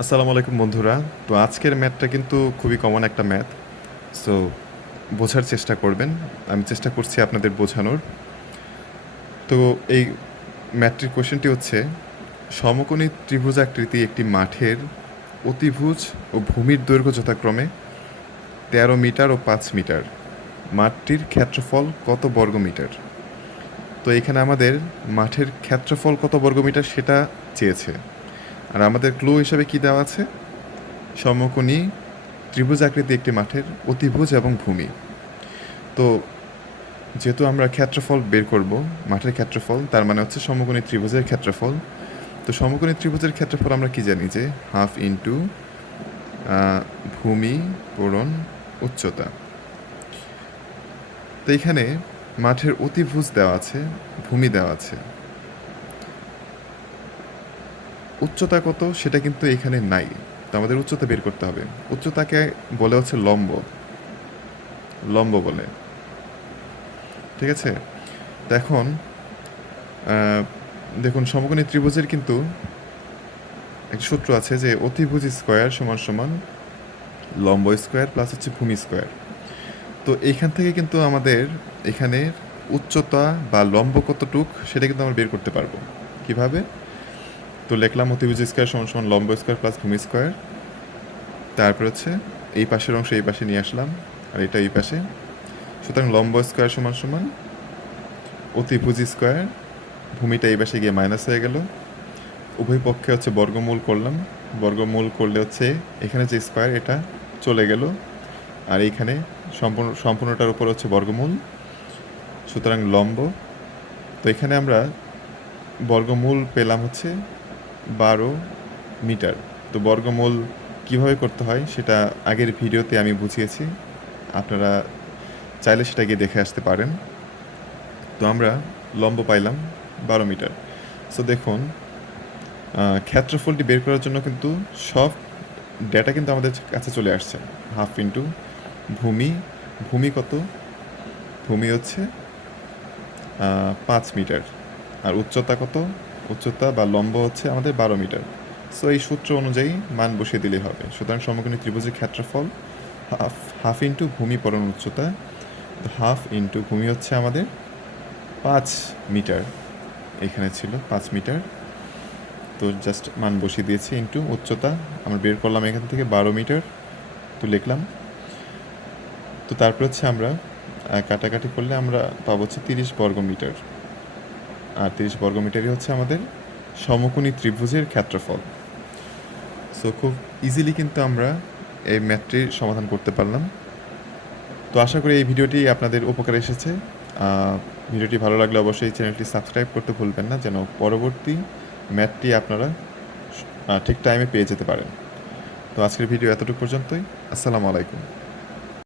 আসসালামু আলাইকুম বন্ধুরা। তো আজকের ম্যাথটা কিন্তু খুবই কমন একটা ম্যাথ সো বোঝার চেষ্টা করবেন। আমি চেষ্টা করছি আপনাদের বোঝানোর। তো এই ম্যাথটির কোশ্চেনটি হচ্ছে, সমকোণী ত্রিভুজাকৃতি একটি মাঠের অতিভুজ ও ভূমির দৈর্ঘ্য যথাক্রমে তেরো মিটার ও পাঁচ মিটার। মাঠটির ক্ষেত্রফল কত বর্গমিটার? তো এখানে আমাদের মাঠের ক্ষেত্রফল কত বর্গমিটার সেটা চেয়েছে। আর আমাদের ক্লু হিসেবে কি দেওয়া আছে? সমকোণী ত্রিভুজ আকৃতি একটি মাঠের অতিভুজ এবং ভূমি। তো, যেহেতু আমরা ক্ষেত্রফল বের করব, মাঠের ক্ষেত্রফল, তার মানে হচ্ছে সমকোণী ত্রিভুজের ক্ষেত্রফল। তো সমকোণী ত্রিভুজের ক্ষেত্রফল আমরা কি জানি যে? হাফ ইন্টু ভূমি পূরণ উচ্চতা। তো এখানে মাঠের অতিভুজ দেওয়া আছে, ভূমি দেওয়া আছে। উচ্চতা কত সেটা কিন্তু এখানে নাই। তো আমাদের উচ্চতা বের করতে হবে। উচ্চতাকে বলে হচ্ছে লম্ব। লম্ব বলে। ঠিক আছে? এখন দেখুন, সমকোণী ত্রিভুজের কিন্তু এক সূত্র আছে যে অতিভুজ স্কোয়ার সমান সমান লম্ব স্কোয়ার প্লাস হচ্ছে ভূমি স্কোয়ার। তো এইখান থেকে কিন্তু আমাদের এখানে উচ্চতা বা লম্ব কতটুক সেটা কিন্তু আমরা বের করতে পারব। কীভাবে? তো লেখলাম অতিভুজ স্কোয়ার সমান সমান লম্ব স্কোয়ার প্লাস ভূমি স্কোয়ার। তারপর হচ্ছে এই পাশের অংশ এই পাশে নিয়ে আসলাম, আর এটা এই পাশে। সুতরাং লম্ব স্কোয়ার সমান সমান অতিভুজ স্কোয়ার, ভূমিটা এই পাশে গিয়ে মাইনাস হয়ে গেল। উভয় পক্ষে হচ্ছে বর্গমূল করলাম। বর্গমূল করলে হচ্ছে এখানে যে স্কোয়ার, এটা চলে গেল। আর এইখানে সম্পূর্ণ, সম্পূর্ণটার উপর হচ্ছে বর্গমূল। সুতরাং লম্ব। তো এখানে আমরা বর্গমূল পেলাম হচ্ছে বারো মিটার। তো বর্গমূল কীভাবে করতে হয় সেটা আগের ভিডিওতে আমি বুঝিয়েছি। আপনারা চাইলে সেটা গিয়ে দেখে আসতে পারেন। তো আমরা লম্ব পাইলাম বারো মিটার। সো দেখুন ক্ষেত্রফলটি বের করার জন্য কিন্তু সব ডেটা কিন্তু আমাদের কাছে চলে আসছে। হাফ ইন্টু ভূমি। ভূমি কত? ভূমি হচ্ছে পাঁচ মিটার। আর উচ্চতা কত? উচ্চতা বা লম্ব হচ্ছে আমাদের বারো মিটার। সো এই সূত্র অনুযায়ী মান বসিয়ে দিলেই হবে। সুতরাং সমকোণী ত্রিভুজের ক্ষেত্রফল হাফ হাফ ইন্টু ভূমি পরণ উচ্চতা, হাফ ইন্টু ভূমি হচ্ছে আমাদের পাঁচ মিটার। এখানে ছিল পাঁচ মিটার। তো জাস্ট মান বসিয়ে দিয়েছি ইন্টু উচ্চতা। আমরা বের করলাম এখান থেকে বারো মিটার। তো লিখলাম। তো তারপর হচ্ছে আমরা কাটাকাটি করলে আমরা পাবো হচ্ছে তিরিশ বর্গ মিটার আর তিরিশ বর্গ মিটারই হচ্ছে আমাদের সমকোণী ত্রিভুজের ক্ষেত্রফল। সো খুব ইজিলি কিন্তু আমরা এই ম্যাথটির সমাধান করতে পারলাম। তো আশা করি এই ভিডিওটি আপনাদের উপকারে এসেছে। ভিডিওটি ভালো লাগলে অবশ্যই চ্যানেলটি সাবস্ক্রাইব করতে ভুলবেন না যেন পরবর্তী ম্যাথটি আপনারা ঠিক টাইমে পেয়ে যেতে পারেন। তো আজকের ভিডিও এতটুকু পর্যন্তই। আসসালামু আলাইকুম।